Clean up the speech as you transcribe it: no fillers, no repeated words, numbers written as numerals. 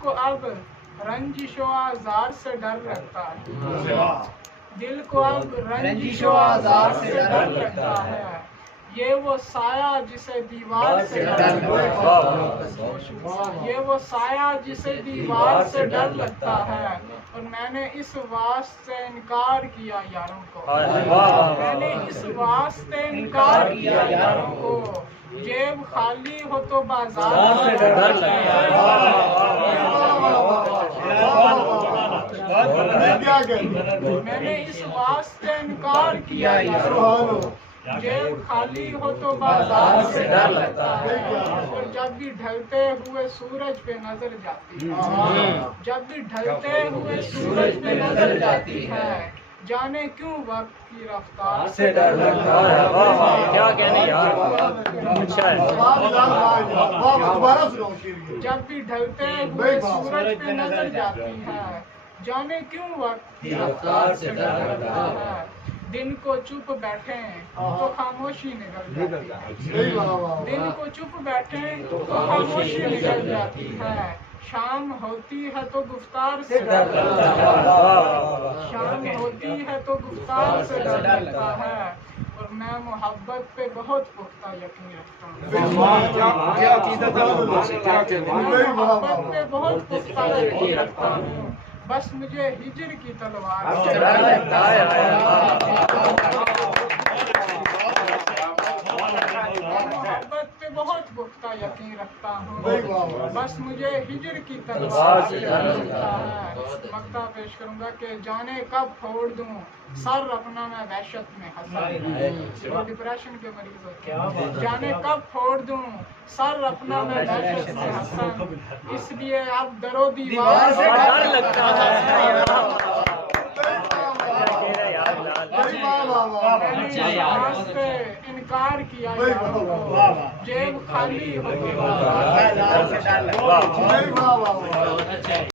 کو اب رنجش و آزار سے ڈر لگتا ہے، دل کو اب رنجش و آزار سے ڈر لگتا ہے، یہ وہ سایہ جسے دیوار سے ڈر لگتا ہے، یہ وہ سایہ جسے دیوار سے ڈر لگتا ہے، اور میں نے اس واسطے انکار کیا یاروں کو، میں نے اس واسطے انکار کیا یاروں کو، جیب خالی ہو تو بازار سے ڈر لگتا ہے، میں نے اس واسطے انکار کیا یاروں کو، جیب خالی ہو تو بازار سے ڈر لگتا ہے، اور جب بھی ڈھلتے ہوئے سورج پہ نظر جاتی ہے، جب بھی ڈھلتے ہوئے سورج پہ نظر جاتی ہے، جانے کیوں وقت کی رفتار سے ڈر لگتا ہے، کیا کہنے یار، جب بھی ڈھلتے ہوئے سورج پہ نظر جاتی ہے، جانے کیوں وقت کی رفتار سے ڈر لگتا ہے، دن کو چپ بیٹھیں تو خاموشی نکل جاتی ہے، دن کو چپ بیٹھیں تو خاموشی نکل جاتی ہے، شام ہوتی ہے تو گفتار سے ڈر لگتا ہے، شام ہوتی ہے تو گفتار سے ڈر لگتا ہے، اور میں محبت پہ بہت پختہ یقین رکھتا ہوں، میں محبت پہ بہت پختہ یقین رکھتا ہوں، بس مجھے ہجر کی تلوار سے ڈر لگتا ہے، محبت پہ بہت پختہ یقین رکھتا ہوں، بس مجھے ہجر کی تلوار سے ڈر لگتا ہے، مقطع پیش کروں گا کہ جانے کب پھوڑ دوں سر اپنا میں وحشت میں حسن، جو ڈپریشن کے مریض ہوتے ہیں، جانے کب پھوڑ دوں سر اپنا میں وحشت میں حسن، اس لیے اب در و دیوار سے ڈر لگتا ہے، انکار کیا جیب خالی ہو